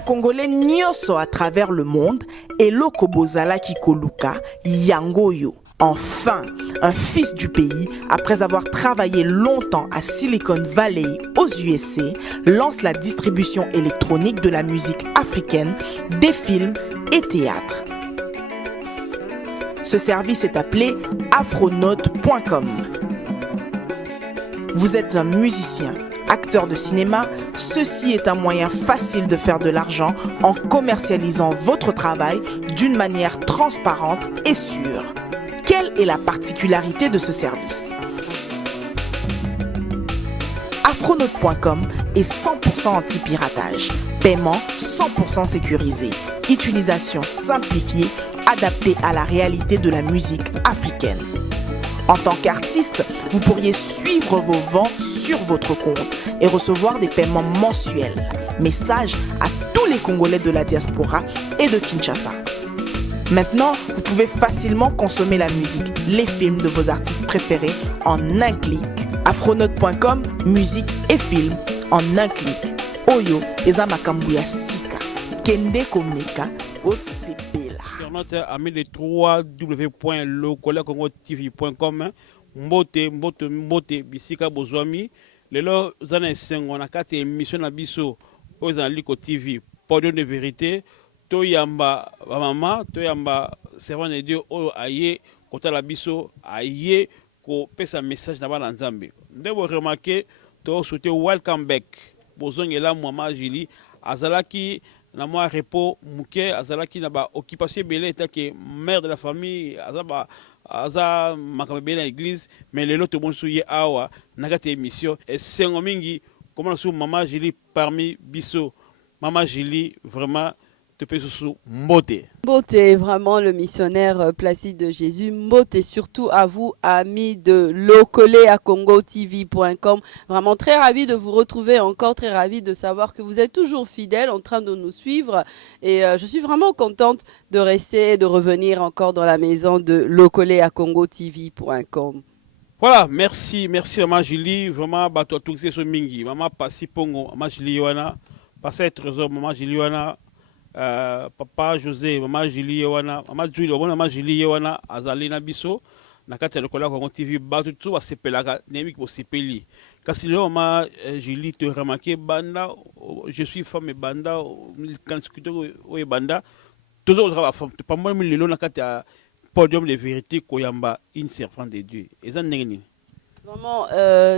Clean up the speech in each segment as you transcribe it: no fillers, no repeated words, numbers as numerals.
Congolais nyonso à travers le monde, eloko bozala ki koluka, yangoyo. Enfin, un fils du pays, après avoir travaillé longtemps à Silicon Valley aux USA, lance la distribution électronique de la musique africaine, des films et théâtres. Ce service est appelé afronote.com. Vous êtes un musicien, acteur de cinéma, ceci est un moyen facile de faire de l'argent en commercialisant votre travail d'une manière transparente et sûre. Quelle est la particularité de ce service? Afronote.com est 100% anti-piratage, paiement 100% sécurisé, utilisation simplifiée, adaptée à la réalité de la musique africaine. En tant qu'artiste, vous pourriez suivre vos ventes sur votre compte et recevoir des paiements mensuels. Message à tous les Congolais de la diaspora et de Kinshasa. Maintenant, vous pouvez facilement consommer la musique, les films de vos artistes préférés en un clic. Afronote.com, musique et films en un clic. Oyo, eza makambu ya sika. Kende komeka, osepela. A mis les 3 www.locolecongotv.com. Mbote, bisika bozwami. Lelo zana sengo na kati émission na biso oza liko TV, podium de vérité. Toyamba mama, toyamba servant de Dieu o aye kota la biso aye ko pesa message na bana nzambe. Ndebo remarqué to souhaiter welcome back. Bozongela mama Julie azalaki na moi repos muke azalaki na ba occupation belé eta que mère de la famille azaba aza makambe na église mais lelo to bon souye awa na kati émission et sengo mingi comment sou mama Julie parmi biso. Mama Julie vraiment Mbote. Mbote, vraiment le missionnaire Placide de Jésus. Mbote, surtout à vous, amis de locolecongotv.com. Vraiment très ravi de vous retrouver encore, très ravi de savoir que vous êtes toujours fidèles en train de nous suivre. Et je suis vraiment contente de rester et de revenir encore dans la maison de locolecongotv.com. Voilà, merci Maman Julie. Vraiment, bateau tout c'est ce mingi. Maman Passi Pongo, Maman Julie Wana. Passez trésor, Maman Julie Wana. Papa José, Maman Julie Wana, Maman Julie Wana, Azali Nabiso, Nakata Lokola Kongo TV, Batu tout va sepelaka, Nemi pour sepeli. Kasi le Maman Julie te remarqué, Banda, je suis femme et Banda, quand tu Banda, tous les autres, pas moi, mais le Nakata podium de vérité, Koyamba, une serpent de Dieu. Et ça n'est Vraiment,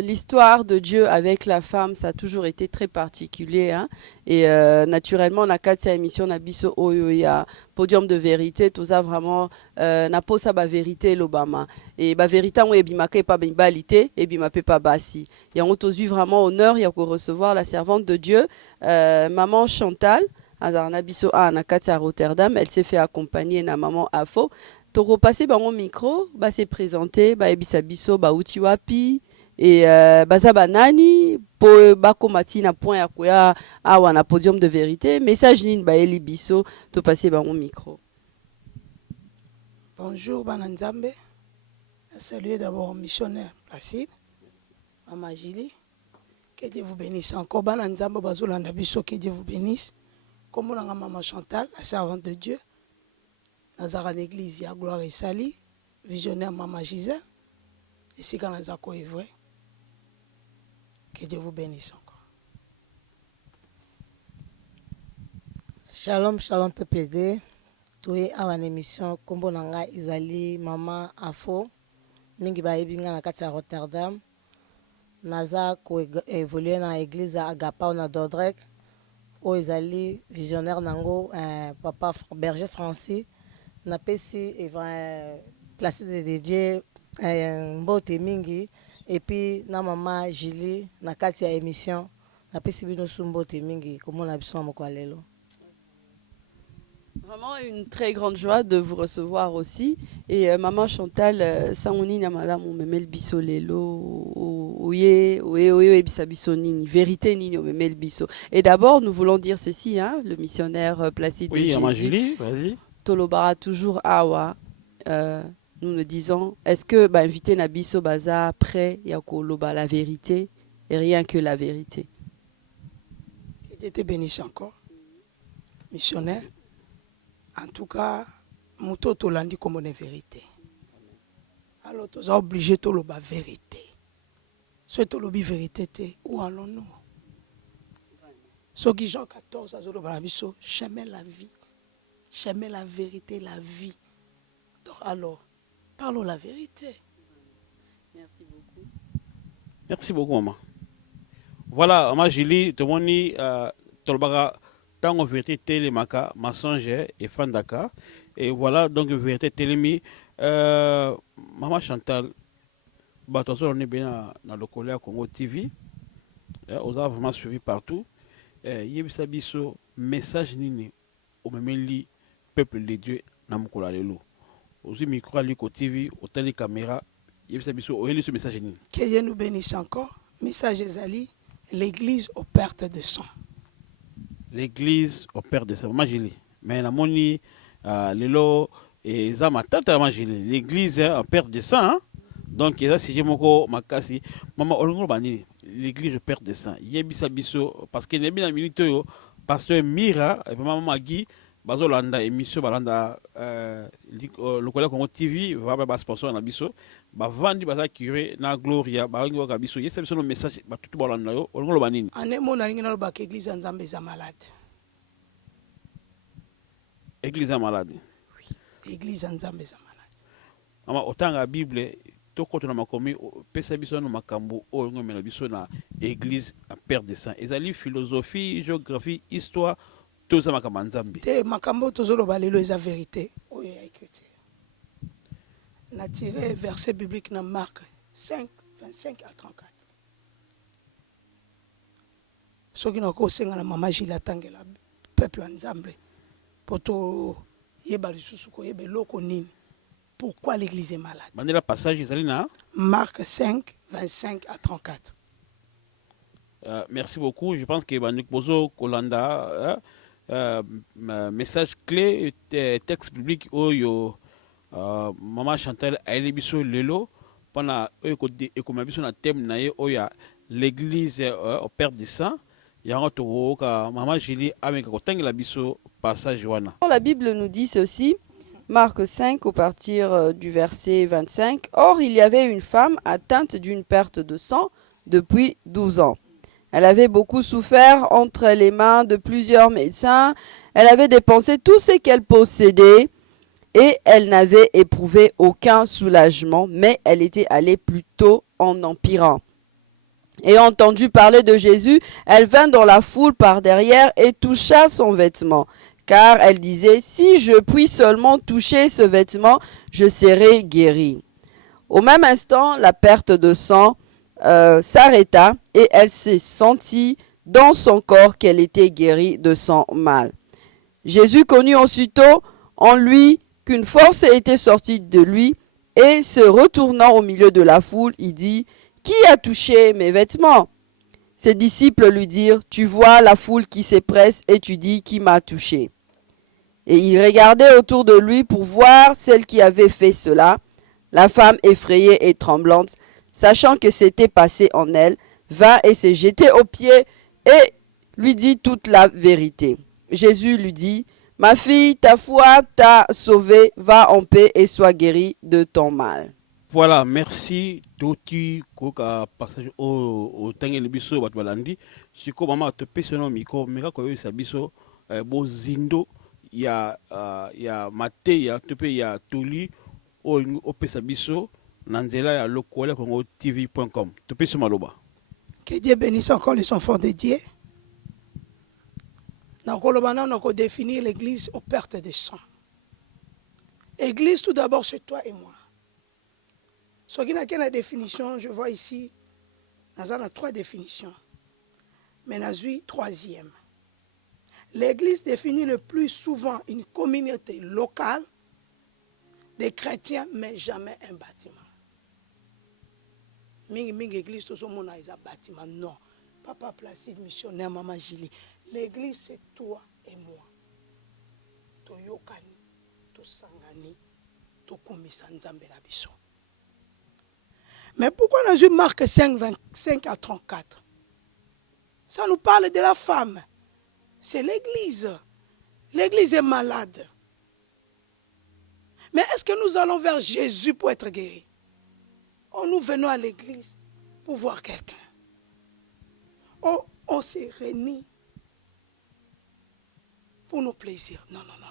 l'histoire de Dieu avec la femme, ça a toujours été très particulier. Hein? Et naturellement, on a quatre émissions, on a biso oyoya, podium de vérité, tout ça vraiment, n'a pas ça ba vérité l'Obama. Et ba vérité, on est bimake pas bimbalité, et bimapé pas bassi. Et on a eu vraiment honneur, il y a qu'on recevoir la servante de Dieu, maman Chantal, à biso à Rotterdam, elle s'est fait accompagner na maman Afo. Toro passé ba mon micro, ba s'est présenté, ba ebisa biso ba uti wapi et baza banani po ba komati na point ya koya awa na podium de vérité, message nin ba eli biso to passé ba mon micro. Bonjour Bananzambe. Saluez d'abord missionnaire Placide, Maman Julie. Que Dieu vous bénisse encore. Bananzambe bazolanda biso, que Dieu vous bénisse. Comme on a Maman Chantal, la servante de Dieu. Nazara l'église, il y a gloire et sali, visionnaire Maman Gisèle, ici quand Nazako est vrai. Que Dieu vous bénisse encore. Shalom, shalom PPD. Toi, à une émission, comme on a Isali, Maman Afo, Mingi Baebinga na kati ya Rotterdam. Naza ko évoluer dans l'église à Agapa na Dordrecht. O Isali, visionnaire nango, papa berger Francis. Na pesi placé de DJ mbote mingi et puis na maman Julie na kati ya émission na pesi bino mbote mingi comme on a biso moko lelo. Vraiment une très grande joie de vous recevoir aussi et maman Chantal saoni na malamu memel biso lelo oye ebisa biso nini vérité nini memel biso. Et d'abord nous voulons dire ceci hein le missionnaire Placide de Jésus. Oui, maman Julie, vas-y. Tolobara toujours awa nous nous disons est-ce que inviter Nabiso Baza après Yakoloba la vérité et rien que la vérité. Que Dieu te bénisse encore. missionnaire. En tout cas, moto tolandi comme une vérité. Alors, tu es obligé de la vérité. Si tu as la vérité, où allons-nous? Ce qui Jean 14, j'aimais la vie, j'aimais la vérité, la vie. Donc, alors, parlons la vérité. Merci beaucoup. Merci beaucoup, maman. Voilà, maman Julie, tout le monde dit, Tolbaga, tant en vérité, télémaka, mensonge et fandaka. Et voilà, donc, vérité, télémi. Maman Chantal, on est bien dans le collège Congo TV. On a vraiment suivi partout. Yebisa biso message nini au memeli peuple de Dieu na mukola lelo. Aussi micro ali ko TV, au télé caméra, yebisa biso o ce message nini. Que Dieu nous bénisse encore. Message Ezali, l'église aux pertes de sang. L'église aux pertes de sang. Majili. Mais la moni lelo et za matata majili. L'église en perte de sang. Hein? Donc ça si j'ai moko makasi mama olongo bani l'église perd de sang yebisa biso parce que nebi na minute yo pasteur Mira et maman Magui bazolanda émission balanda le collège Congo TV va ba sponsor na biso ba vandi baza curé na Gloria ba ngi ka biso yesa biso no message ba tutu balanda yo olongo banini ane mona ringi na ba église nzambe za malade. Église malade. Oui, église nzambe za malade. Mama otanga Bible toko tona makomi pesa biso no makambo o ngomela biso na église à perte de sang ezali philosophie géographie histoire tout ça makambo nzambe te makambo tozolo balelo eza vérité oyo ya écriture na tiré verset biblique na Marc 5 25 à 34 soki na ko senga na mama Gila tangela peuple nzambe poto yeba lisusu ko yeba loko nini. Pourquoi l'église est malade? Mandela passage Isalina. Marc 5, 25 à 34. Merci beaucoup. Je pense que Bandik Bozo Kolanda, message clé, texte public, oyo, Maman Chantal Aelebiso Lelo, pendant économibiso na thème nae oya l'église au Père du Sang. Yango to ka Maman Julie avec kotangela biso passage wana. La Bible nous dit ceci. Marc 5, au partir du verset 25. Or, il y avait une femme atteinte d'une perte de sang depuis 12 ans. Elle avait beaucoup souffert entre les mains de plusieurs médecins. Elle avait dépensé tout ce qu'elle possédait et elle n'avait éprouvé aucun soulagement, mais elle était allée plutôt en empirant. Ayant entendu parler de Jésus, elle vint dans la foule par derrière et toucha son vêtement. Car elle disait, si je puis seulement toucher ce vêtement, je serai guérie. Au même instant, la perte de sang s'arrêta et elle s'est sentie dans son corps qu'elle était guérie de son mal. Jésus connut aussitôt en lui qu'une force était sortie de lui et se retournant au milieu de la foule, il dit, qui a touché mes vêtements? Ses disciples lui dirent, tu vois la foule qui se presse et tu dis, qui m'a touché? Et il regardait autour de lui pour voir celle qui avait fait cela. La femme effrayée et tremblante, sachant que c'était passé en elle, vint et s'est jetée aux pieds et lui dit toute la vérité. Jésus lui dit, ma fille, ta foi t'a sauvée, va en paix et sois guérie de ton mal. Voilà, merci. Toti koka passage au tangel biso bat balandi. Siko mama te pesono miko meka ko yo sabiso bozindo ya mate ya tepe ya toli o pesa biso nanzela ya lokola kongo tv.com. Te peso maloba. Que Dieu bénisse encore les enfants de Dieu. Dans Kolobana, on a défini l'église aux pertes de sang. Église, tout d'abord, c'est toi et moi. Ce qui n'a qu'une définition, je vois ici, nous avons 3 définitions. Mais nous avons 3e. L'église définit le plus souvent une communauté locale des chrétiens, mais jamais un bâtiment. Mingi église, tout le monde a un bâtiment. Non. Papa Placide, missionnaire, maman Julie. L'église, c'est toi et moi. Toyokani, tosangani, tokomisa nzambe na biso. Mais pourquoi nous avons Marc 5, 25 à 34? Ça nous parle de la femme. C'est l'église. L'église est malade. Mais est-ce que nous allons vers Jésus pour être guéris? Ou nous venons à l'église pour voir quelqu'un? Ou on se réunit pour nos plaisirs? Non, non, non, non.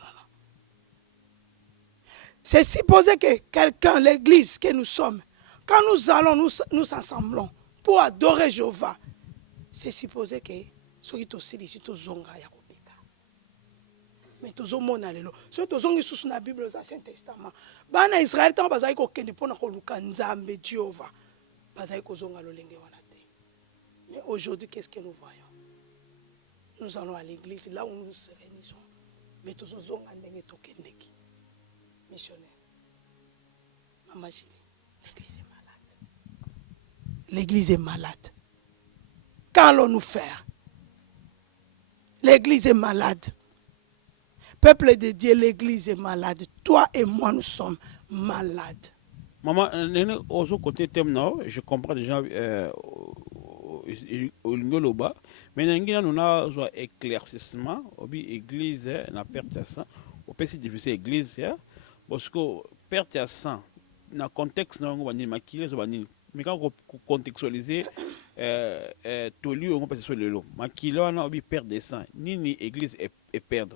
C'est supposé que quelqu'un, l'église que nous sommes, quand nous allons, nous assemblons pour adorer Jéhovah, c'est supposé que ceux qui sont ici, mais tous mona lelo so tozongi susu na Bible za Saint Testament bana Israël tant bazali ko kende pona ko luka nzambe Jéhovah bazali ko zonga lolenge wana te. Mais aujourd'hui qu'est-ce que nous voyons? Nous allons à l'église là où nous nous réunissons, mais tous zonga ndenge tokendeki missionnaire. Maman Gili, l'église est malade. L'église est malade. Qu'allons-nous faire? L'église est malade. Peuple de Dieu, l'église est malade. Toi et moi, nous sommes malades. Maman, au côté thème, je comprends déjà au Ngoloba, mais nous avons un éclaircissement, l'église, la perte de sang, au PC difficile l'église, parce que perte de sang, dans le contexte, nous avons dit, mais quand on contextualise, tout lieu, on peut se le lot. Maquille, on a perte de sang, ni l'église est perdre.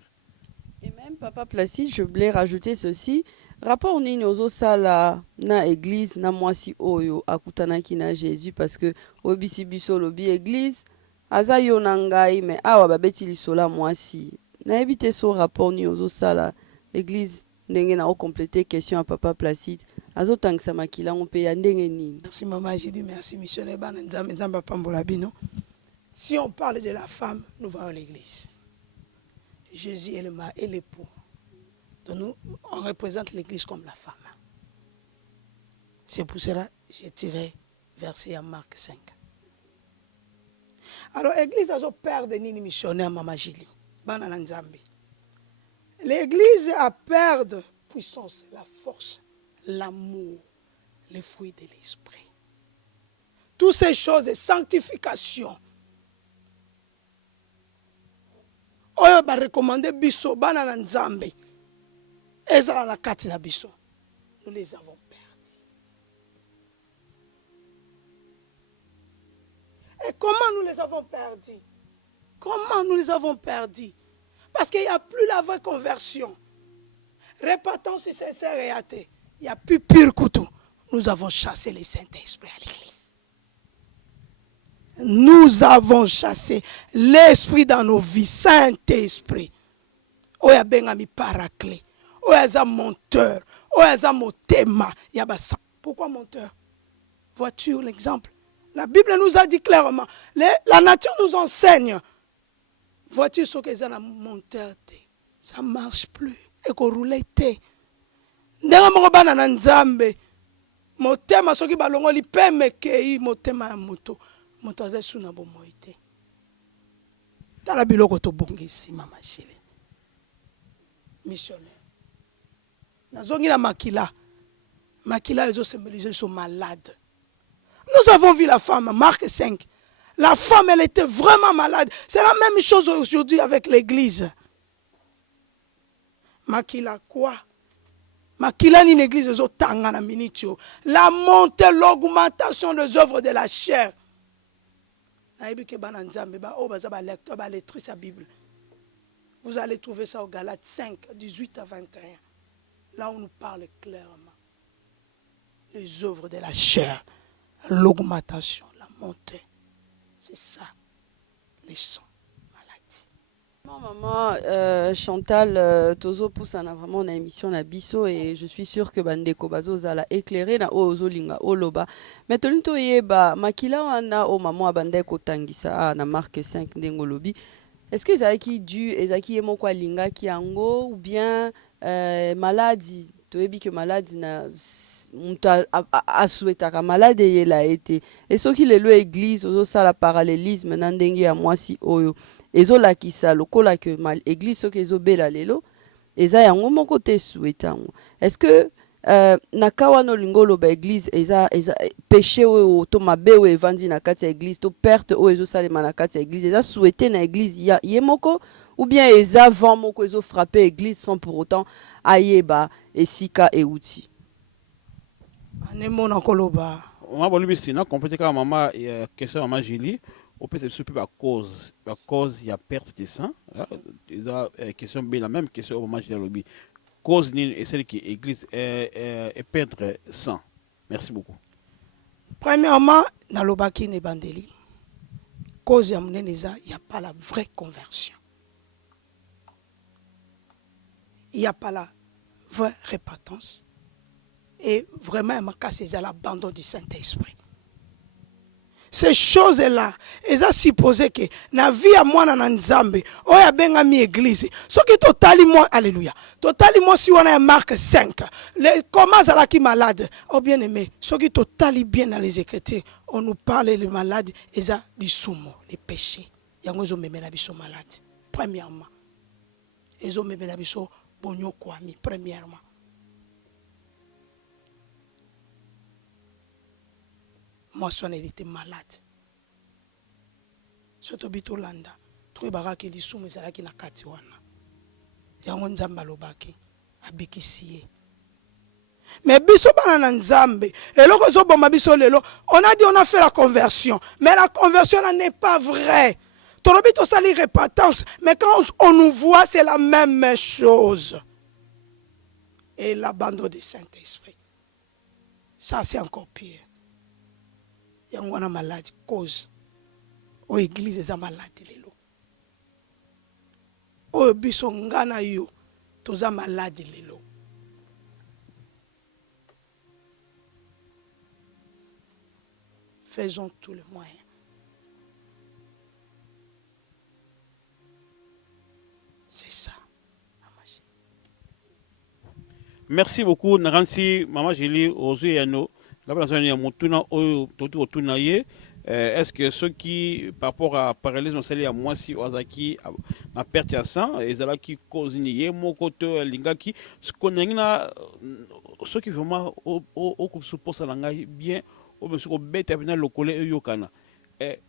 Et même, Papa Placide, je voulais rajouter ceci. Rapport ni nozo sala na église na mwasi oyo akutanaki na Jésus parce que obisi biso lobi église aza yo na ngai mais awa babeti lisola mwasi. Na ebite so rapport ni ozo sala église ndenge na o compléter question à Papa Placide. Azo tangisa makila mpe ya ndenge nini. Merci maman, j'ai dit merci missionnaire bana nzambe nzamba pambola bino. Si on parle de la femme, nous voyons l'église. Jésus est le mari et l'époux. Donc nous, on représente l'église comme la femme. C'est pour cela que j'ai tiré verset à Marc 5. Alors, l'église a peur de nini missionnaire Maman Gili. L'église a peur de puissance, la force, l'amour, les fruits de l'esprit. Toutes ces choses, sanctification. Oyo ba recommander biso bana na nzambe ezala na kati na biso, nous les avons perdus. Et comment nous les avons perdus? Comment nous les avons perdus? Parce qu'il n'y a plus la vraie conversion. Repentance sincère et athée. Il n'y a plus pire que tout. Nous avons chassé les Saint-Esprit à l'église. Nous avons chassé l'esprit dans nos vies, Saint-Esprit. Oya bengami paraclet, oya za monteur, oya za motema, yabasa. Pourquoi monteur? Voiture, l'exemple. La Bible nous a dit clairement, la nature nous enseigne. Voiture, ce que ça monteur, ça ne marche plus. Et qu'on roule. Ndenge moko bana na nzambe, motema soki balongo li pemekei motema ya moto. Moto aza suna bomoi te. Tala biloko tobongisi Mama Gili. Missionnaire. Nazongi na makila. Makila les autres symbolisés sont malades. Nous avons vu la femme, Marc 5. La femme, elle était vraiment malade. C'est la même chose aujourd'hui avec l'église. Makila quoi? Makila ni l'église les autres tanga na minitio. La montée, l'augmentation des œuvres de la chair. Vous allez trouver ça au Galates 5, 18 à 21. Là, on nous parle clairement. Les œuvres de la chair, l'augmentation, la montée. C'est ça, les sons, maladies. Maman, Chantal, Tozo Poussana, vraiment, on a émission na biso et je suis sûre que Bandeko Bazo Zala éclairé na Ozo Linga Oloba. Mais Tonito Yeba, Makila wana o maman Bandeko Tangisa na Marc 5 Ndengolobi. Est-ce que Ezaki dû, Ezaki Yemokwa Linga Kiango ou bien maladie? Toyebi que maladie na. A souhaité que malade il a été et ce qui est l'église au ça la parallélisme nandenge ya mwasi oyo ezo la kisa lokola que mal église ce que ezo bela lelo eza yango moko te souhaitango. Est-ce que nakawa no lingolo ba église eza péché oyo to mabe oyo evandi na kati ya église to perte oyo ezo salema na kati ya église eza souhaité na église ya yemoko ou bien les avant moko ezo frapper église sans pour autant ayeba esika et outil. Anemona koloba. On va lui dire compléter quand maman question maman Julie on peut se souper par cause il y a perte de sang question bien la même question au maman Julie lobby cause ni et celle qui église est perdre sang. Merci beaucoup. Premièrement, dans l'obaki ne bandeli, cause ya munene eza, il n'y a pas la vraie conversion. Il n'y a pas la vraie repentance. Et vraiment, c'est l'abandon du Saint-Esprit. Ces choses-là, elles ont supposé que na vie à moi na nzambe, oya benga mi église. Ce qui totalement, alléluia. Totalement si on a Marc 5. Comment ça qui malade? Oh bien aimé, ce qui totalement bien dans les Écritures, on nous parle les malades, elles ont du soumo, les péchés. Yango zo meme na biso malade. Premièrement, elles ont meme na biso bonyo kwami. Premièrement. Moi, je suis malade. Surtout Bitolanda. Trouvé baraki li soumé zalaki na kati wana. Yango nzamba lobaki. Abikisie. Mais biso bana na nzambe. Eloko zo bomba biso lelo. On a dit on a fait la conversion. Mais la conversion n'est pas vraie. Tolobi to sali repentance. Mais quand on nous voit, c'est la même chose. Et l'abandon du Saint-Esprit. Ça, c'est encore pire. Il y a une maladie, cause. Aux églises, il y a maladie. Aux bisongana yo, tous a maladie. Faisons tous les moyens. C'est ça. Merci beaucoup, Naransi, Maman Julie, Ozu Yano. Est-ce que ceux qui, par rapport à parallélisme, c'est à moi si Ozaki ma perte à sang, et là qui cause une mon côté lingaki, ce qu'on a, ceux qui vraiment au suppose à bien, au monsieur au bête à venir le coller yokana.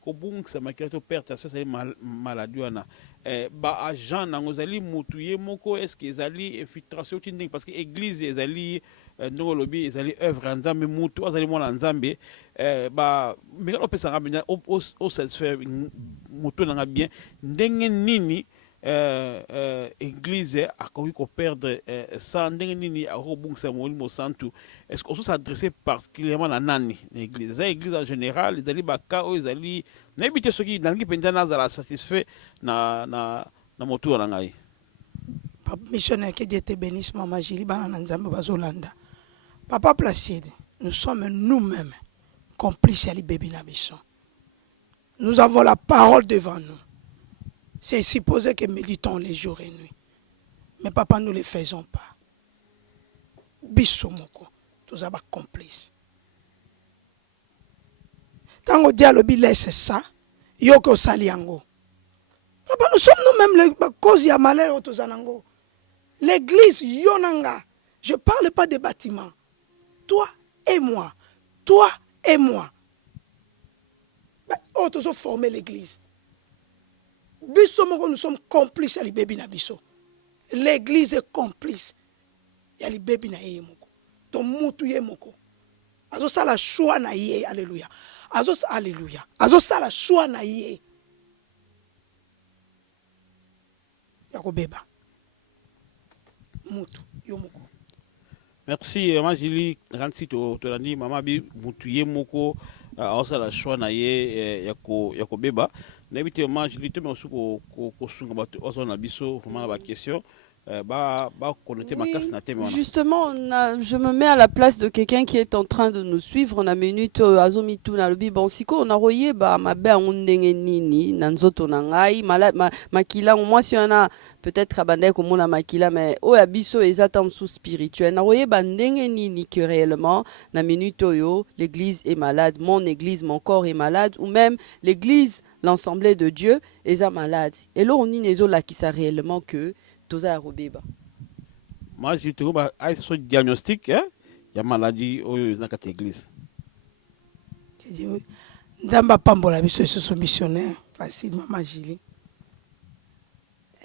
Kobung ça m'a créé perte à ça c'est maladie ana. Ba agent nangozali mutuye moko est-ce qu'ils allaient infiltration tinding parce que église ils allaient no lobby ils allaient œuvre nzambe mutu azali mona nzambe ba mais on peut s'en bien au satisfaire mutu nanga bien ndenge nini église a connu qu'on perdre sans ndenge nini a rebongsa molimo santu est-ce qu'on s'adresser particulièrement à nani l'église l'église en général les ali baka ils ali n'habiter ceux qui dans qui pendant za satisfait na motu na ngai missionnaire que Dieu te bénisse maman Julie bana nzambe bazolanda papa Placide nous sommes nous-mêmes complices à li bébé na mission nous avons la parole devant nous. C'est supposé que méditons les jours et nuits. Mais papa, nous ne le faisons pas. Bissomoko, tous les complices. Tant qu'on dit à l'obi laisse ça, yoko saliango. Papa, nous sommes nous-mêmes les causes de malheur au Tozanango. L'église yonanga. Je ne parle pas des bâtiments. Toi et moi. Toi et moi. Oh, tous ont formé l'église. Nous sommes complices à l'ibébi na biso. L'église est complice. Il y a l'ibébi na yé moko. Donc mutu yé moko. Azo sa la choix na yé. Alléluia. Alléluia. Azo sa la choix na yé. Yako beba. Mutu yo moko. Merci Maman Julie Ransi to lani Maman bi mutu yé moko azo sa la choix na yé yako beba. N'habitez pas, je l'ai dit, mais aussi la question. Justement, je me mets à la place de quelqu'un qui est en train de nous suivre. On a minute azomitu na lobi bon siko on a royé ba mabe ondenge nini nanzoto nangai makila moi si on a peut-être abandé comme on a makila mais o abiso ezatam sous spirituel na royé ba ndenge nini que réellement na minute yo l'église est malade, mon église mon corps est malade ou même l'église l'ensemble de Dieu est malade. Et là on y nezo là qui ça réellement que moi, je trouve que ce diagnostic, il y a maladie dans cette église. Nzamba pambola biso ce missionnaire, Placide Maman Julie.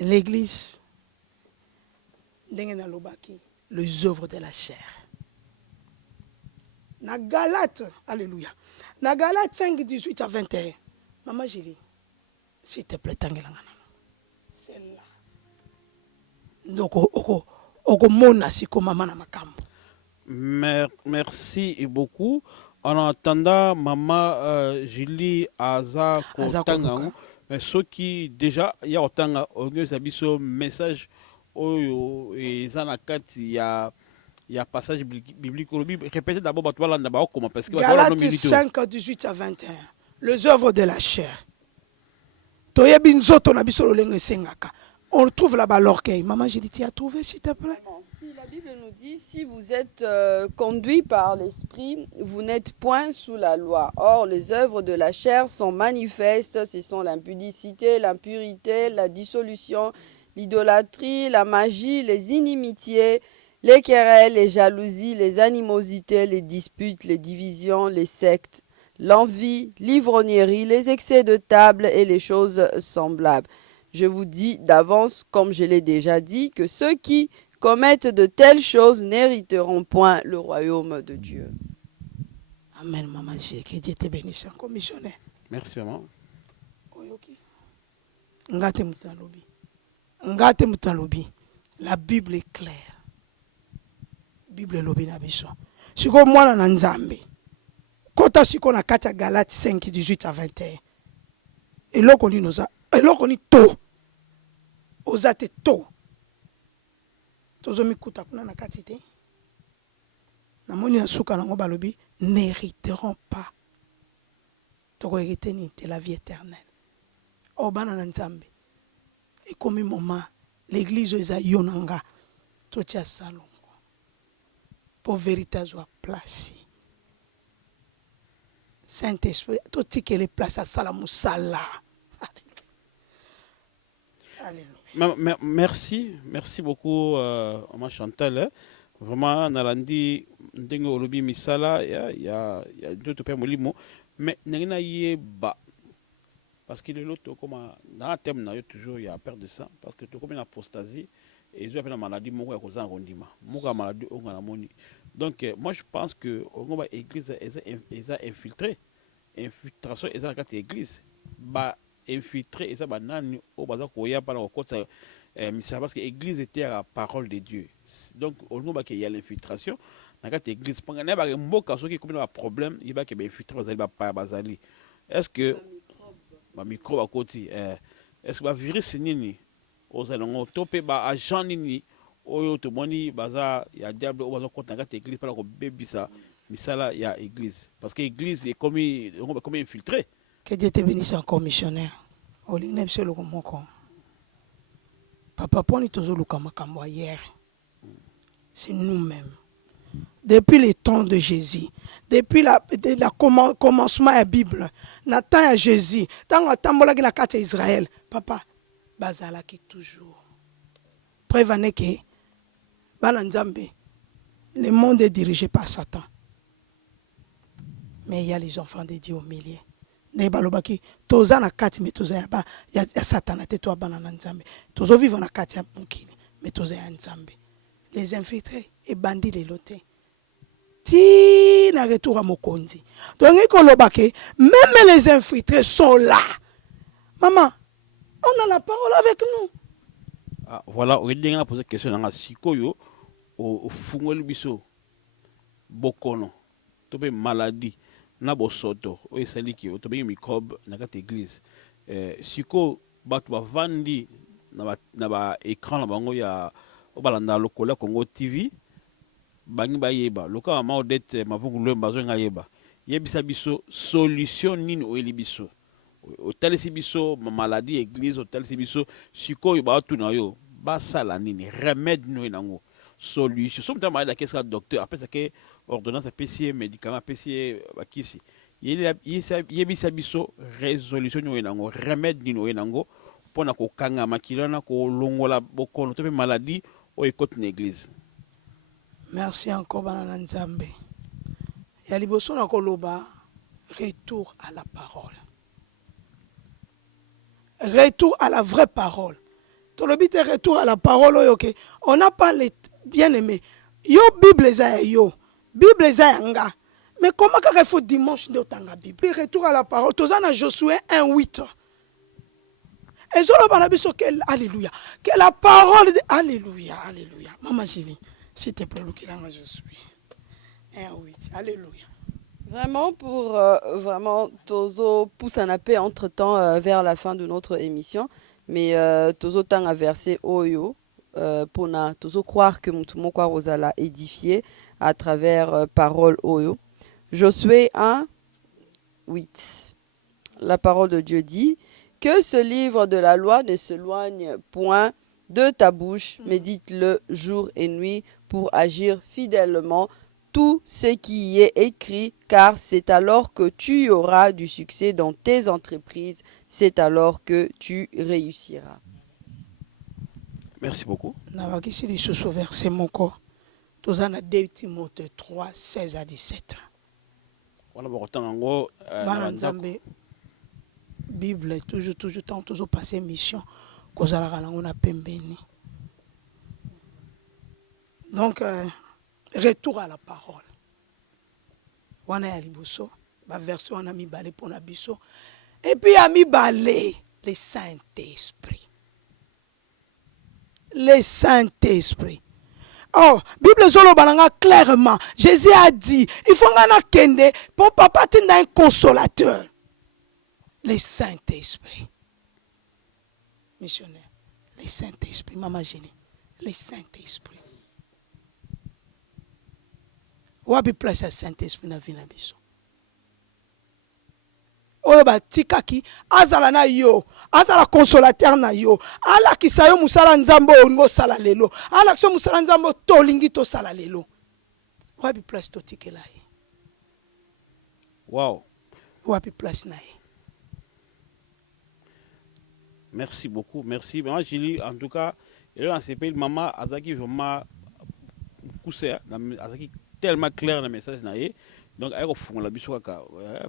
l'église ndenge nalobaki les œuvres de la chair. Na Galate, alléluia. Na Galate 5, 18 à 21. Maman Julie, s'il te plaît, tangelanga. Celle-là. Donc, oko mona siko maman na makambo. Merci et beaucoup. En attendant, maman Julie Aza Kotanga, ceux qui déjà, il y a autant de message, et il y a passage biblique. Répétez d'abord, parce que Galates 5, 18 à 21. Les œuvres de la chair. On trouve là-bas l'orgueil. Maman Julie, tu as trouvé, s'il te plaît? Si la Bible nous dit, si vous êtes conduit par l'Esprit, vous n'êtes point sous la loi. Or, les œuvres de la chair sont manifestes. Ce sont l'impudicité, l'impurité, la dissolution, l'idolâtrie, la magie, les inimitiés, les querelles, les jalousies, les animosités, les disputes, les divisions, les sectes, l'envie, l'ivrognerie, les excès de table et les choses semblables. Je vous dis d'avance, comme je l'ai déjà dit, que ceux qui commettent de telles choses n'hériteront point le royaume de Dieu. Amen, maman. Que Dieu te bénisse. Commissionnaire. Merci, maman. La Bible est claire. Bible lobi na biso. Siko mwana na nzambe. Kota siko na kati ya Galate 5, 18 à 21. Eloko ni noza. Eloko ni to. Ozate to. Tozo mikuta kuna na kati te. Na moni na suka na ngo balobi n'hériteront pas. Toko hériter ni te la vie éternelle. Obana na nzambe. Et comme moment l'église eza yonanga totia salongo. Pour vérité soit placée. Saint-Esprit, tout ce qui est place à Salamoussala. Alléluia. Merci beaucoup, Maman Chantal. Vraiment, Nalandi, Ndengo Olobi Misala, il y a d'autres pères molimo, mais n'a y ba. Parce qu'il est l'autre, comme dans un thème, il y a toujours peur de ça, parce que tout comme une apostasie, et ils ont une maladie, ils ont une maladie, donc, moi, je pense que l'église est infiltrée. Infiltration est dans l'église. Infiltré, et ça, parce que l'église était à la parole de Dieu. Donc, au moment où il y a l'infiltration, dans l'église, il y a un problème, il y a un infiltré. Est-ce que ma micro à côté, est-ce que le virus est aux allons topé agent nini oyo to moni baza ya diable obazo konta église para ko bebisa misala ya église parce que église est comme infiltré. Que Dieu te bénisse encore missionnaire. Olinga biso lo moko. Papa poni tozo luka makambo hier. C'est nous-mêmes. Depuis le temps de Jésus, depuis la commencement de la Bible, na temps de Jésus, tant que tambola na kati Israël, papa bazala qui toujours. Prévenez que le monde est dirigé par Satan. Mais il y a les enfants de Dieu au milieu. Ne balobaki toza na kati mais toza ya Satan na te to banana nzambe. Tozo vivre na kati ya mukili mais toza ya nzambe. Les infiltrés et bandits les lotés. Ti na retour à Mokonzi. Donc même les infiltrés sont là. Maman, on a la parole avec nous. Ah, voilà, on a posé question dans la sikoyo au fungol biso bokono tobe maladie na bosoto o esaliki o tobe microbe na kati église siko batu bavandi na ba écran na bango ya obalanda lokola Congo TV bangi bayeba loka ma odette mavungu lemba zo ngayeba yebisa biso solution nini o elibiso o talisi biso maladie église o talisi biso siko yo ba tu na yo basala nini remède no nango solution somme ta malade qu'est-ce que docteur après ça que ordonnance PC médicament PC bakisi yebisa biso résolution no nango remède nino nango pona ko kanga makilana ko longola bokono to maladie o écoute na église. Merci encore banana nzambe. Ya liboso na koloba retour à la parole. Retour à la vraie parole. Tolobite retour à la parole, ok. On n'a pas les bien-aimés. Yo, Bible, yo. Bible, nga. Mais comment il faut dimanche de la Bible? Retour à la parole. Tozana Josué 1:8. Et je le alléluia. Que la parole de alléluia, alléluia. Maman Gili, s'il te plaît, Josué 1:8. Alléluia. Vraiment, pour vraiment, Tozo pousse un appel entre-temps vers la fin de notre émission. Mais Tozo tang a versé Oyo pour na Tozo croire que Moutumo kwa Rosala édifié à travers parole Oyo. Josué 1:8. La parole de Dieu dit que ce livre de la loi ne s'éloigne point de ta bouche, médite-le jour et nuit pour agir fidèlement tout ce qui y est écrit, car c'est alors que tu auras du succès dans tes entreprises, c'est alors que tu réussiras. Merci beaucoup. Navakisi li sous verset moko. Tozana 2 Timothée 3, 16 à 17. Voilà, bon, tango. Nzambe Bible toujours tant toujours passer mission kozala kana ngona pembeni. Donc retour à la parole. Wana ya liboso, ba version wana mibale pona biso. Et puis a mibale le Saint-Esprit. Le Saint-Esprit. Oh, Bible zolo balanga clairement. Jésus a dit, il faut ngana kende pour papa tinda un consolateur. Le Saint-Esprit. Missionnaire. Le Saint-Esprit, maman Génie. Le Saint-Esprit. Wabi place à Saint-Esprit na vie na biso. Oyo ba tikaki azala na yo, azala consolateur na yo, ala kisayo musala nzambo ongo sala lelo, ala kisayo musala nzambo tolingi to sala lelo. Wabi place to tikela ye. Wow. Wabi place na ye. Merci beaucoup, merci. Maman Julie, en tout cas, et là, c'est pas maman Azaki vraiment poussé, Azaki tellement clair dans le message naïe. Donc, elle a fait la biso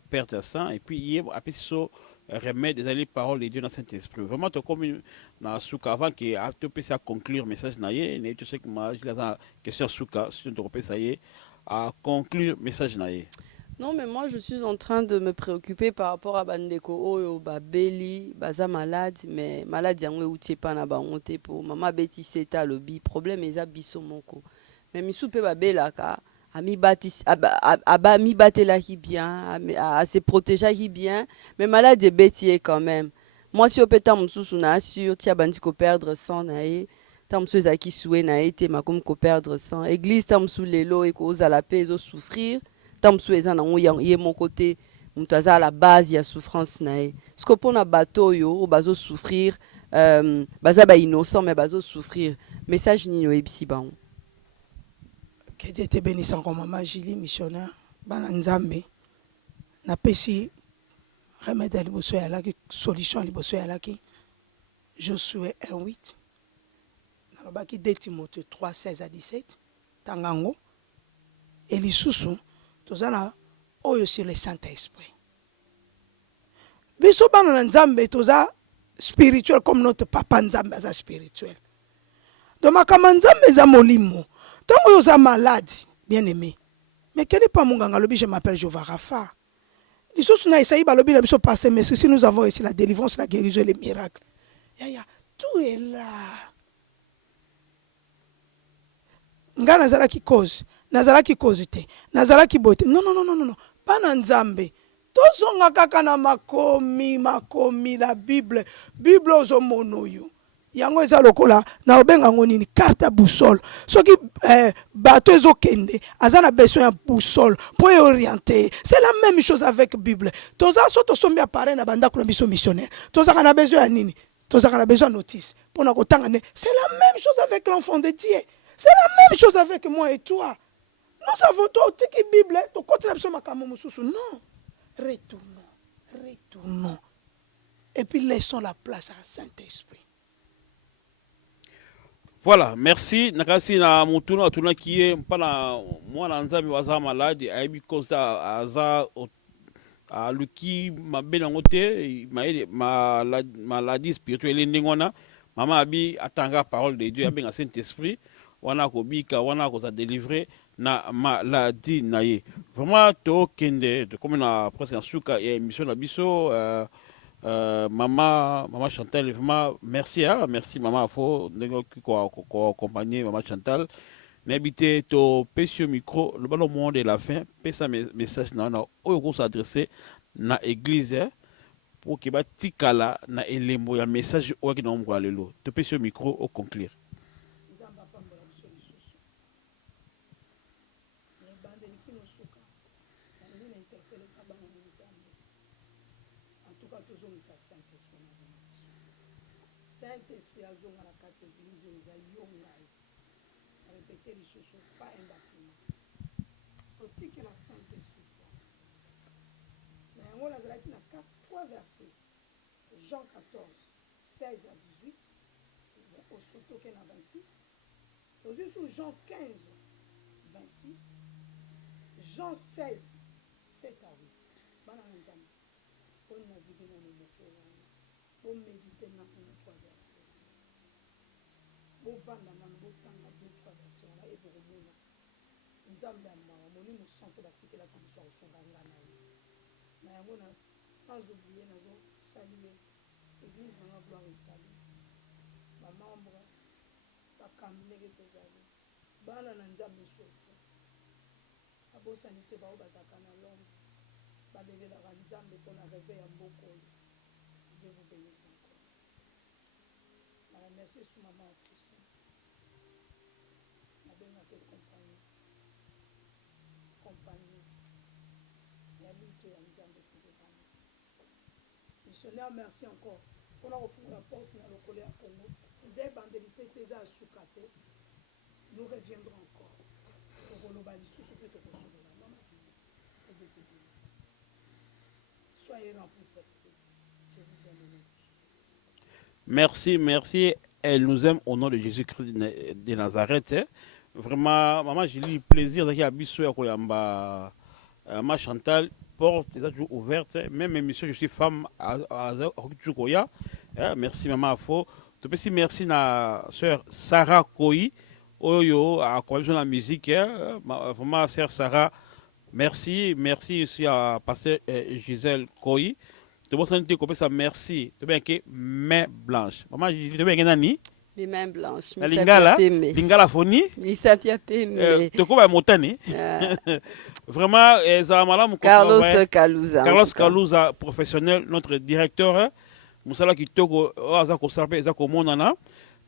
perte de sang et puis il a so remettre des alliés paroles de Dieu dans Saint-Esprit. Vraiment, tu comme dans souka avant que a topé ça conclure le message naïe, et tu sais que moi j'ai la question souka, si tu te ça y est à conclure le message naïe. Non, mais moi, je suis en train de me préoccuper par rapport à Bandeko Oyo, Beli, Baza malade, mais malade, il y a un outil pas na bangote pour maman Betty Seta le bi problème est abisso moko. Mais misoupe babela ka ami batis aba mi batela qui bien, à se protéger qui bien, mais malade est Betty quand même. Moi si opeta msusu na assure tia bandiko perdre sang nae. Tam sou ezaki soué nae te makom ko perdre sang. Église tam sou lelo et ko za la paix zo souffrir. Tam sou eza nango ye mon côté mutu aza à la base ya souffrance nae. Ce que pona bateau yo bazo souffrir baza ba innocent mais bazo souffrir. Message ni no ebisi ba. Que Dieu te bénisse encore maman Julie missionnaire bana nzambe na pesi remède liboso ya laki solution liboso ya laki Josué 1:8 na baki 2 Timothée 3 16 à 17 tangango et lisusu tozana oyo sur le Saint-Esprit. Biso bana nzambe toza spirituel comme notre papa nzambe aza spirituel. Donc makama nzambe za molimo. Tant que vous êtes malade, bien aimé. Mais quel n'est pas mon ganga lobby, je m'appelle Jova Rafa. Les choses n'a essayé de lobby la mission passée, mais si nous avons ici la délivrance, la guérison et les miracles. Tout est là. Nga nazala ki cause te, nazala ki bote. Non. Pas na nzambe. Tozonga kaka na makomi la Bible ozo mono yo. Yango eza lokola na obenga ngonini carte boussole. Soki bateau ezokende, azana besoin de boussole pour orienter. C'est la même chose avec Bible. Toza soto sombi appareil na banda kuna biso missionnaire. Toza kana besoin ya nini? Toza kana besoin de notice. Pour na kotanga ne. C'est la même chose avec l'enfant de Dieu. C'est la même chose avec moi et toi. Nous avons toi tiki Bible, to continue biso makambo mususu. Non. Retournons. Et puis laissons la place à Saint-Esprit. Voilà, merci. Nakasi na mutuna tuna kie mpana mwana nzambe waza malade aibi kosa aza a luki mabena ngote maladie spirituelle ndingona Maman abi atanga parole de Dieu avec un Saint-Esprit wana ko bika wana ko za délivrer na maladie na ye. Vraiment to kende comme na presque en suka et émission na biso maman Chantal vraiment merci merci maman Afo ndenge ko accompagner maman Chantal. N'habitez to pesio micro le bon moment de la fin pesa message na oyo ko s'adresser na église pour que batikala na elembo ya message oyo na mwa lelo to pesio micro au conclure. Saint-Esprit a zonga na kati église ezali yo ngai répéter les choses pas un bâtiment totiki na Saint-Esprit place mais yango nazalaki na 3 versets Jean 14 16 à 18 osotoke na 26 tozwi sur Jean 15 26 Jean 16 7 à 8 bana na nzambe poni na vide na moko wana méditer na 3 versets bovanda nano botanga 2-3 versets wana ezokomona nzambe ya mawa molimo santo batikelaka mosu akosunga nga na ye na yango na sans oublier nazosalue église nanga gloire esali bamembre bakambi ndenge tozali bana na nzambe surtout babosani te bao bazalaka na lombe balelelaka nzambe mpona réveil ya mboka oyo. Dieu vous bénisse encore. Madame, merci sur maman officielle. La belle n'a que compagnie. Compagnie. La lutte et la de tout le monde. Missionnaire, merci encore. On a refait la porte dans le colère à Congo. Vous avez bandélité, tes à Soukate. Nous reviendrons encore. Pour le bali sous ce que tu as reçu de la maman. Soyez remplis de je vous aime. Merci, merci. Elle nous aime au nom de Jésus-Christ de Nazareth. Vraiment, maman, j'ai eu le plaisir d'aller à Bissou et à ma Chantal. Porte est toujours ouverte. Même émission, je suis femme à Chukoya. Merci, maman Afo. Merci à sœur Sarah Koyi. Oyo, à la musique. Vraiment, sœur Sarah. Merci. Merci aussi à pasteur Gisèle Koyi. Tu vois, ça merci. Tu vois, main blanche. Maman, je te bien nani? Les mains blanches. La lingala, lingala phoni. Misapia peme. Tu vois, motani. Vraiment, Carlos Kalouza. Carlos Kalouza, professionnel, notre directeur. Moussala qui toko, azako sarpe, azako monana.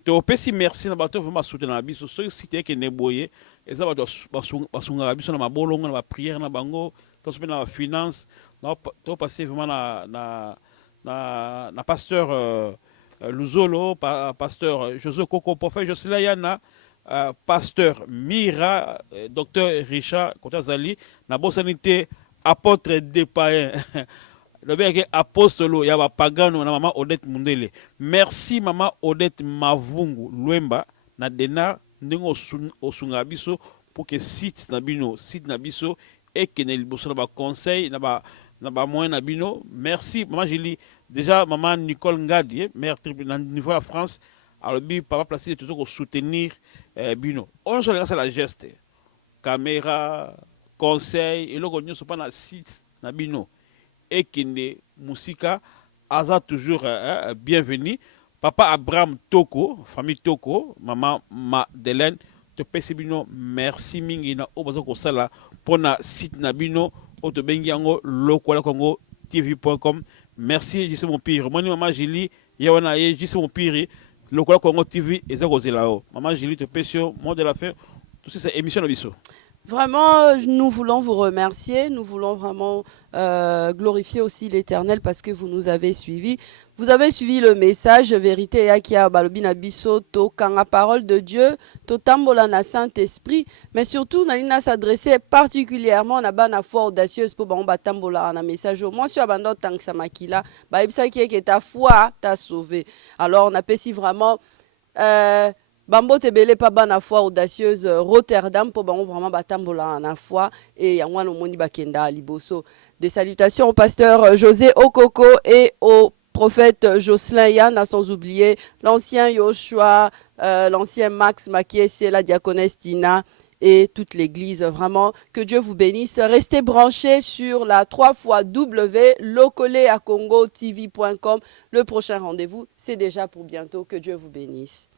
Tu opesi merci na bato vraiment soutenir na biso. Ceux qui étaient neboye, et ça va basunga biso na mabolongo na prière na bango, to se na finance. Tu passer vraiment na pasteur Luzolo, pasteur José Koko, prophète Josela Yana, pasteur Mira, docteur Richard Kotazali, na bosanité apôtre des païens. Le bien apostolo ya ba pagano na maman Odette Mundele. Merci maman Odette Mavungu Luemba na dena ndingo osunga biso pour que site na biso et que ne liboso na ba conseil na ba moyen na bino. Merci maman Julie. Déjà maman Nicole Ngadi, mère tribunal niveau à France. Alors bi papa placé toujours soutenir bino. On se regarde la geste. Caméra, conseil et le gagnon sont pas na site na bino. Et Kende Moussika, Aza toujours bienvenue. Papa Abraham Toko, famille Toko, maman Madeleine, te pesibino, merci mingi na obazo kosala pour na site nabino, otobengi yango lokola Congo TV.com. Merci, je suis mon pire. Moi, maman Julie, yawana ye, je suis mon pire. Lokola Congo TV, et ça cause là-haut. Maman Julie, te pesio, mot de la fin, tout ça, c'est émission de biso. Vraiment, nous voulons vous remercier. Nous voulons vraiment glorifier aussi l'Éternel parce que vous nous avez suivis. Vous avez suivi le message vérité yakia balobina biso to kanga parole de Dieu to tambola na Saint-Esprit, mais surtout nalina s'adresser particulièrement na bana foi audacieuse pour ba tambola na message. Moi sur abando tank samakila ba ibisa ki que ta foi t'a sauvé. Alors on appelle si vraiment Bambo Tebele pa bana foi audacieuse Rotterdam pour bango vraiment batambola na foi et yangwana moni bakenda liboso. Des salutations au pasteur José Okoko et au prophète Jocelyn Yann, sans oublier l'ancien Yoshua, l'ancien Max Makiese, la diaconesse Tina et toute l'église. Vraiment, que Dieu vous bénisse. Restez branchés sur la 3xlocoleacongotv.com. Le prochain rendez-vous, c'est déjà pour bientôt. Que Dieu vous bénisse.